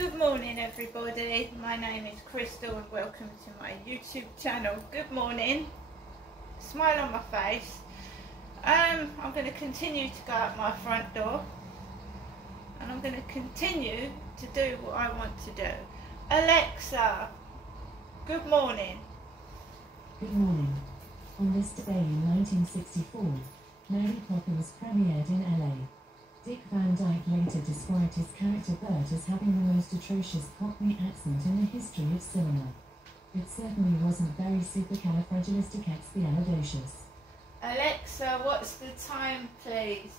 Good morning everybody, my name is Crystal and welcome to my YouTube channel. Good morning, smile on my face. I'm going to continue to go out my front door and I'm going to continue to do what I want to do. Alexa, good morning. Good morning. On this day in 1964, Mary Poppins premiered in LA. Dick Van Dyke later described his character Bert as having the most atrocious Cockney accent in the history of cinema. It certainly wasn't very supercalifragilisticexpialidocious. Alexa, what's the time please?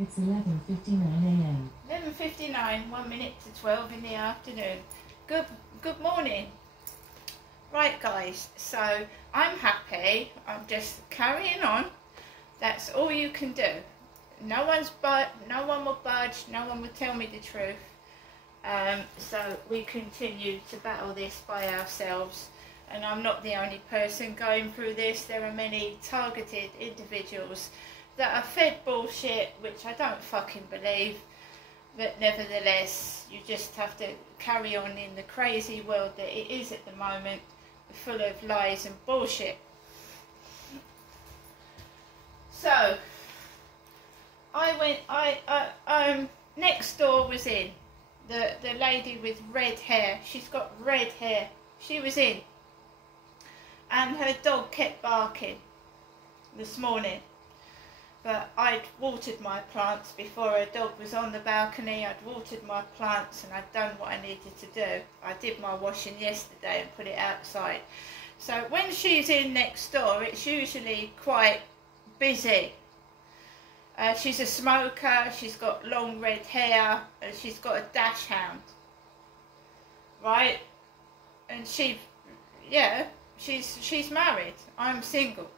It's 11:59 a.m. 11:59, 1 minute to 12 in the afternoon. Good morning. Right guys, so I'm happy, I'm just carrying on. That's all you can do. No one will budge, no one will tell me the truth. So we continue to battle this by ourselves. And I'm not the only person going through this. There are many targeted individuals that are fed bullshit, which I don't fucking believe. But nevertheless, you just have to carry on in the crazy world that it is at the moment, full of lies and bullshit. So next door was in, the lady with red hair, she's got red hair, she was in, and her dog kept barking this morning, but I'd watered my plants before her dog was on the balcony. I'd watered my plants and I'd done what I needed to do. I did my washing yesterday and put it outside. So when she's in next door, it's usually quite busy. She's a smoker, she's got long red hair, and she's got a dash hound, right? And she's married, I'm single.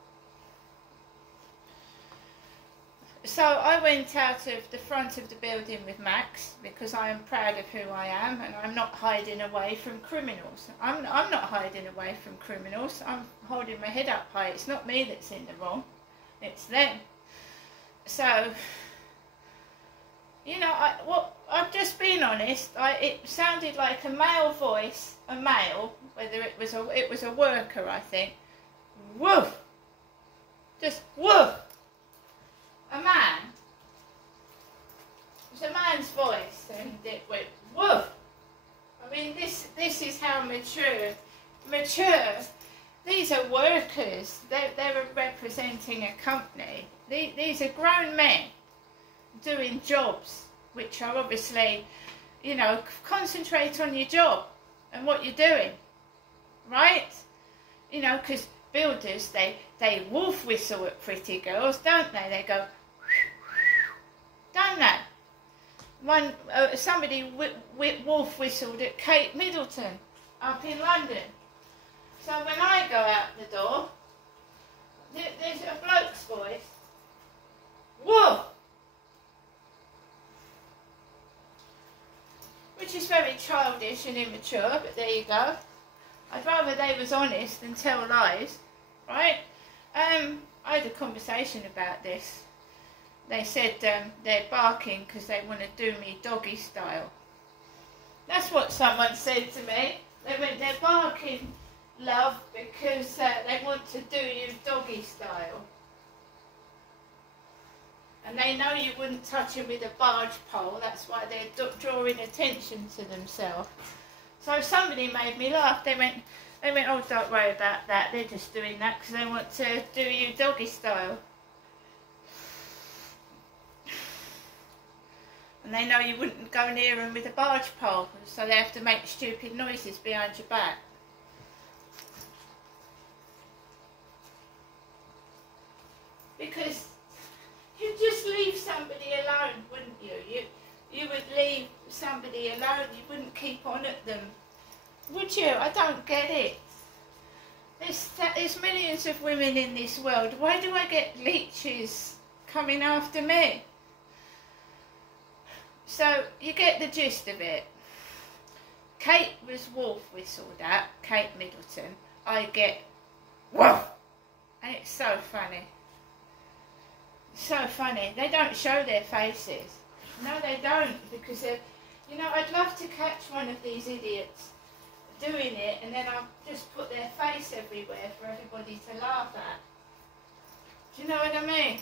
So I went out of the front of the building with Max, because I am proud of who I am, and I'm not hiding away from criminals. I'm not hiding away from criminals, I'm holding my head up high. It's not me that's in the wrong, it's them. So, you know, I'm just being honest. It sounded like a male voice, a male, whether it was a worker, I think. Woof, just woof. A man. It was a man's voice, and it went woof. I mean, this is how mature. These are workers. They're representing a company. These are grown men doing jobs, which are obviously, you know, concentrate on your job and what you're doing, right? You know, because builders, they wolf whistle at pretty girls, don't they? They go, don't they? Somebody wolf whistled at Kate Middleton up in London. So when I go out the door, there's a bloke's voice. Whoa! Which is very childish and immature, but there you go. I'd rather they was honest than tell lies, right? I had a conversation about this. They said they're barking because they want to do me doggy style. That's what someone said to me. They went, they're barking, love, because they want to do you doggy style. And they know you wouldn't touch him with a barge pole, that's why they're drawing attention to themselves. So somebody made me laugh. They went, oh, don't worry about that, they're just doing that because they want to do you doggy style. And they know you wouldn't go near them with a barge pole, so they have to make stupid noises behind your back. Because you'd just leave somebody alone, wouldn't you? You would leave somebody alone, you wouldn't keep on at them, would you? I don't get it. There's millions of women in this world. Why do I get leeches coming after me? So you get the gist of it. Kate was wolf whistled at, Kate Middleton. I get woof, and it's so funny. So funny. They don't show their faces. No, they don't, because You know, I'd love to catch one of these idiots doing it, and then I'll just put their face everywhere for everybody to laugh at. Do you know what I mean?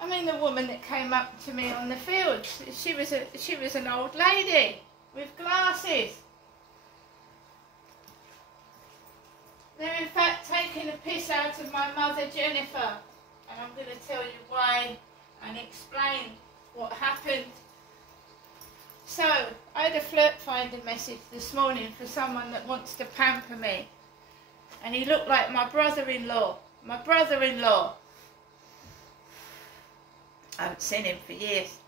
I mean, the woman that came up to me on the field, she was an old lady with glasses. They're in fact taking a piss out of my mother Jennifer, and I'm going to tell you why and explain what happened. So, I had a flirt finder message this morning for someone that wants to pamper me, and he looked like my brother-in-law. My brother-in-law. I haven't seen him for years,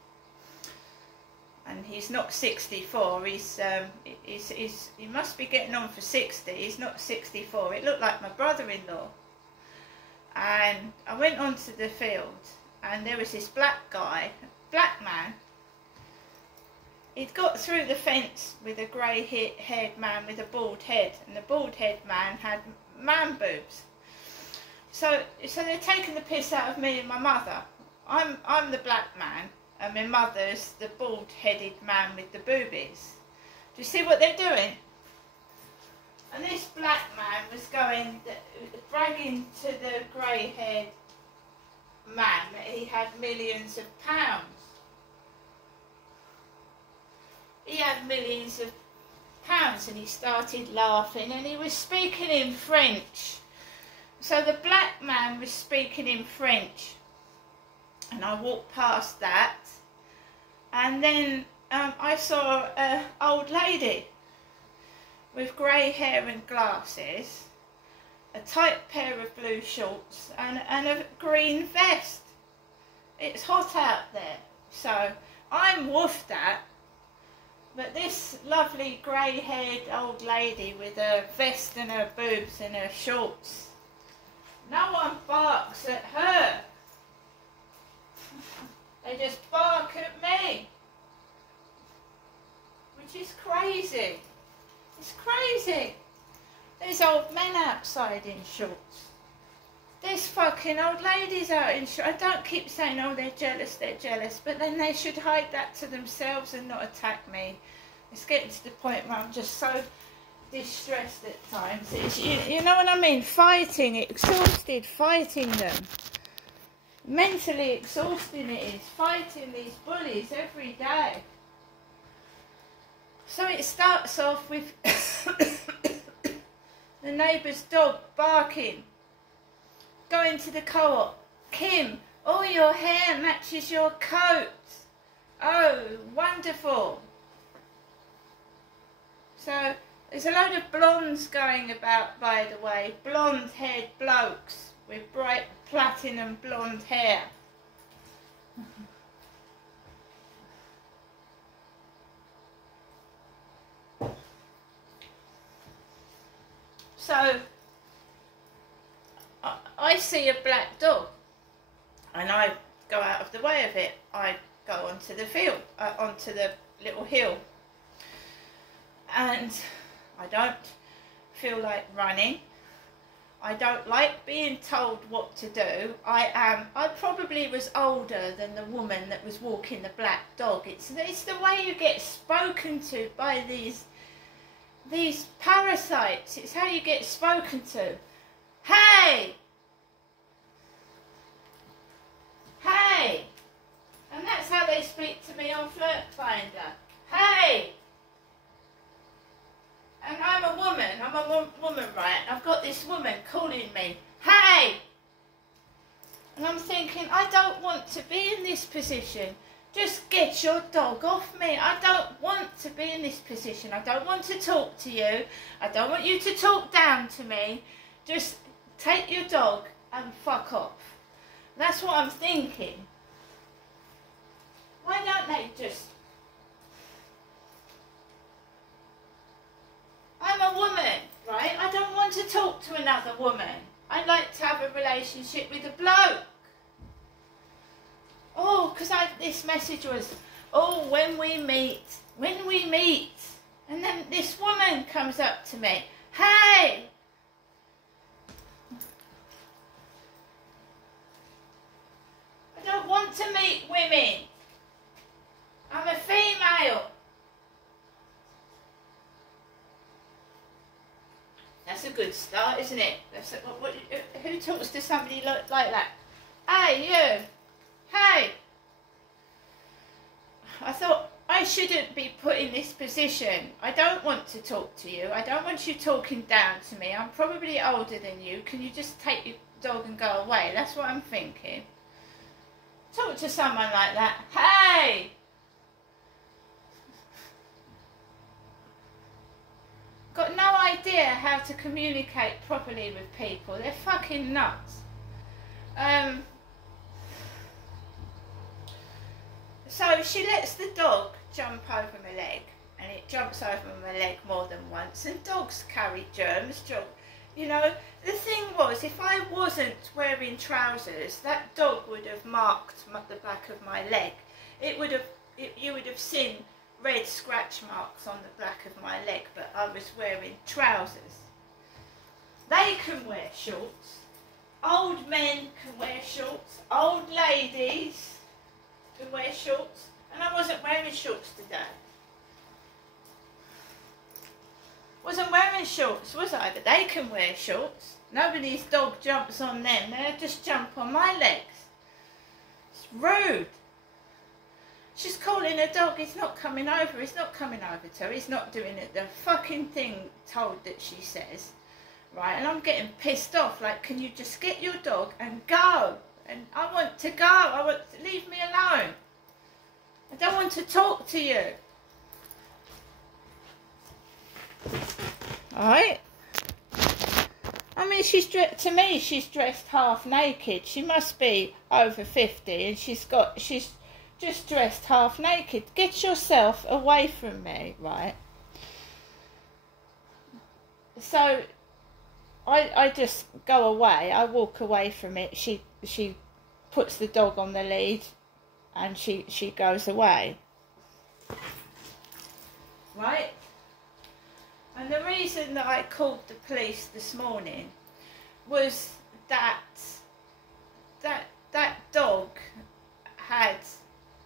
and he's not 64. He must be getting on for 60. He's not 64. It looked like my brother-in-law. And I went onto the field, and there was this black guy, black man. He'd got through the fence with a grey-haired man with a bald head, and the bald-head man had man boobs. So they're taking the piss out of me and my mother. I'm the black man, and my mother's the bald-headed man with the boobies. Do you see what they're doing? And this black man was bragging to the grey-haired man that he had millions of pounds. He had millions of pounds, and he started laughing, and he was speaking in French. So the black man was speaking in French, and I walked past that, and then I saw an old lady with grey hair and glasses, a tight pair of blue shorts, and a green vest. It's hot out there, so I'm woofed at. But this lovely grey-haired old lady with her vest and her boobs and her shorts, no one barks at her. They just bark at me, which is crazy. It's crazy. There's old men outside in shorts. There's fucking old ladies out in shorts. I don't keep saying, oh, they're jealous, but then they should hide that to themselves and not attack me. It's getting to the point where I'm just so distressed at times. You know what I mean? Exhausted fighting them. Mentally exhausting it is, fighting these bullies every day. So it starts off with the neighbour's dog barking. Going to the co-op. Kim, oh, your hair matches your coat. Oh, wonderful. So there's a load of blondes going about, by the way. Blonde-haired blokes with bright platinum blonde hair. So I see a black dog, and I go out of the way of it. I go onto the field, onto the little hill, and I don't feel like running. I don't like being told what to do. I probably was older than the woman that was walking the black dog. It's the way you get spoken to by these parasites. It's how you get spoken to. Hey! Hey! And that's how they speak to me on Flirt Finder. Hey! And I'm a woman, right? I've got this woman calling me, hey! And I'm thinking, I don't want to be in this position. Just get your dog off me. I don't want to be in this position. I don't want to talk to you. I don't want you to talk down to me. Just take your dog and fuck off. That's what I'm thinking. Why don't they just... I'm a woman, right? I don't want to talk to another woman. I'd like to have a relationship with a bloke. Oh, because this message was, oh, when we meet. And then this woman comes up to me, hey! I don't want to meet women. I'm a female. start, isn't it? Who talks to somebody like that? Hey, you. Hey. I thought I shouldn't be put in this position. I don't want to talk to you. I don't want you talking down to me. I'm probably older than you. Can you just take your dog and go away? That's what I'm thinking. Talk to someone like that. Hey! Got no idea how to communicate properly with people. They're fucking nuts. So she lets the dog jump over my leg, and it jumps over my leg more than once, and dogs carry germs. You know, the thing was, if I wasn't wearing trousers, that dog would have marked the back of my leg. You would have seen red scratch marks on the back of my leg, but I was wearing trousers. They can wear shorts. Old men can wear shorts. Old ladies can wear shorts. And I wasn't wearing shorts today. Wasn't wearing shorts, was I? But they can wear shorts. Nobody's dog jumps on them. They just jump on my legs. It's rude. She's calling a dog. He's not coming over. He's not coming over to her. He's not doing it. The fucking thing told that she says. Right? And I'm getting pissed off. Like, can you just get your dog and go? And I want to go. I want to leave me alone. I don't want to talk to you. Alright? I mean, to me, she's dressed half naked. She must be over 50 and she's just dressed half naked. Get yourself away from me, right? So, I just go away. I walk away from it. She puts the dog on the lead and she goes away. Right? And the reason that I called the police this morning was that dog had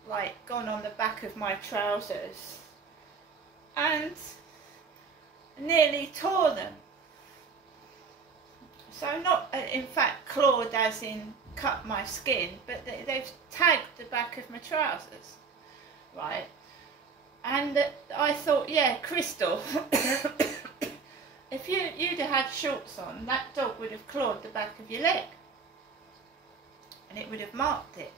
like gone on the back of my trousers and nearly tore them. So not in fact clawed as in cut my skin, but they've tagged the back of my trousers, right? And I thought, yeah, Crystal, if you'd have had shorts on, that dog would have clawed the back of your leg and it would have marked it.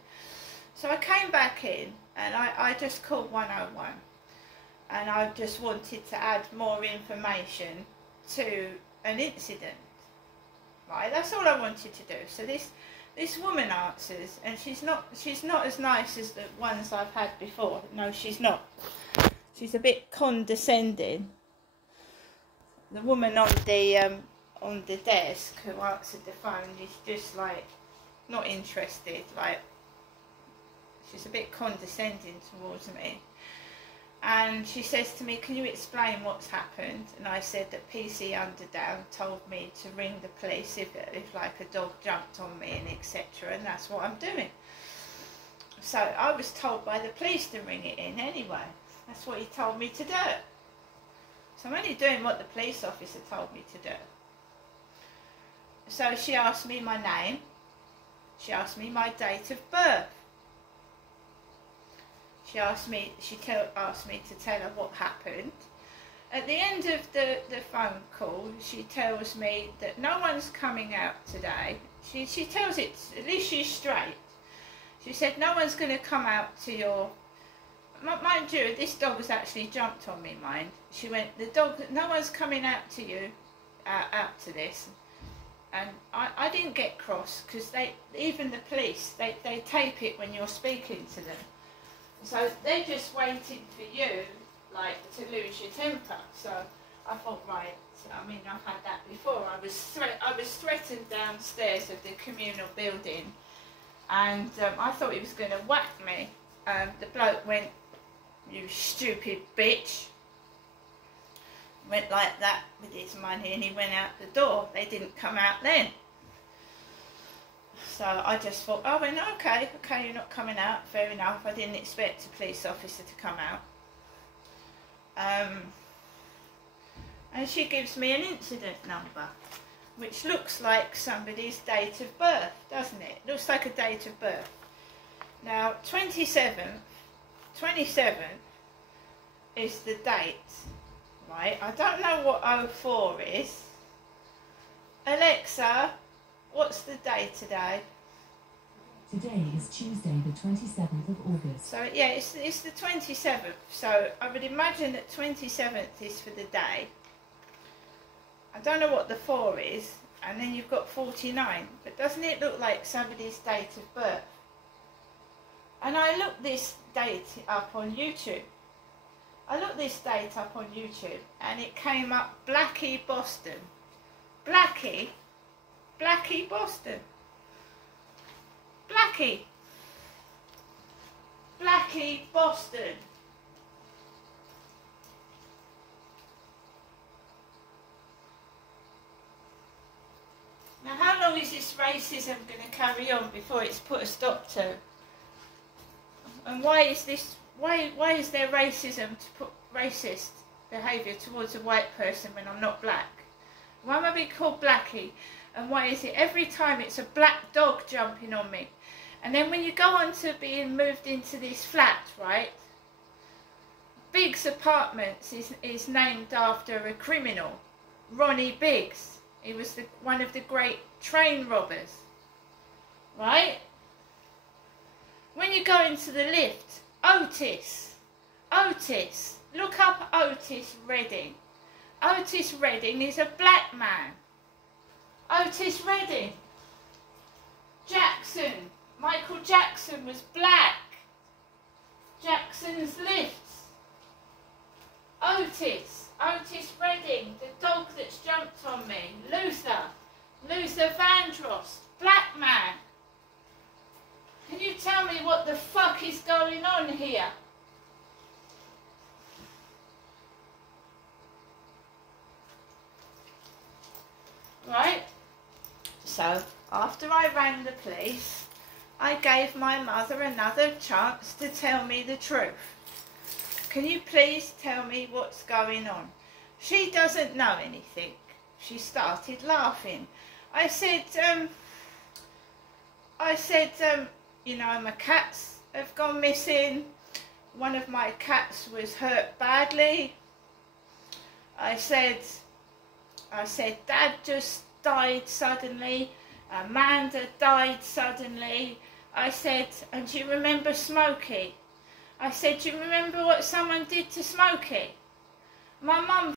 So I came back in and I just called 101 and I just wanted to add more information to an incident, right? That's all I wanted to do. So this woman answers, and she's not as nice as the ones I've had before. No, she's not. She's a bit condescending. The woman on the desk who answered the phone is just like not interested. Like, she's a bit condescending towards me. And she says to me, can you explain what's happened? And I said that PC Underdown told me to ring the police if like a dog jumped on me and etc. And that's what I'm doing. So I was told by the police to ring it in anyway. That's what he told me to do. So I'm only doing what the police officer told me to do. So she asked me my name. She asked me my date of birth. She asked me to tell her what happened. At the end of the phone call, she tells me that no one's coming out today. She tells it, at least she's straight. She said no one's going to come out to your... Mind you, this dog has actually jumped on me, mind. She went, no one's coming out to you, out to this. And I didn't get cross, because even the police, they tape it when you're speaking to them. So they're just waiting for you, like, to lose your temper. So I thought, right, I mean, I've had that before. I was threatened downstairs of the communal building, and I thought he was going to whack me. The bloke went, you stupid bitch. Went like that with his money, and he went out the door. They didn't come out then. So I just thought, oh, well, okay, you're not coming out, fair enough. I didn't expect a police officer to come out. And she gives me an incident number. which looks like somebody's date of birth, doesn't it? Looks like a date of birth. Now, 27 is the date, right? I don't know what 04 is. Alexa, what's the day today? Today is Tuesday, the 27th of August. So, yeah, it's the 27th. So, I would imagine that 27th is for the day. I don't know what the 4 is. And then you've got 49. But doesn't it look like somebody's date of birth? And I looked this date up on YouTube. And it came up Blackie, Boston. Blackie Boston. Blackie Boston. Now, how long is this racism going to carry on before it's put a stop to? And why is there racism to put racist behaviour towards a white person when I'm not black? Why am I being called Blackie? And why is it every time it's a black dog jumping on me? And then when you go on to being moved into this flat, right? Biggs Apartments is named after a criminal, Ronnie Biggs. He was one of the great train robbers, right? When you go into the lift, Otis, look up Otis Redding. Otis Redding is a black man. Otis Redding. Jackson, Michael Jackson was black. Jackson's lifts. Otis Redding, the dog that's jumped on me. Luther Vandross, black man. Can you tell me what the fuck is going on here? Right? So, after I rang the police, I gave my mother another chance to tell me the truth. Can you please tell me what's going on? She doesn't know anything. She started laughing. I said, you know, my cats have gone missing. One of my cats was hurt badly. I said, Dad just died suddenly. Amanda died suddenly. I said, and do you remember Smokey? I said, do you remember what someone did to Smokey? My mum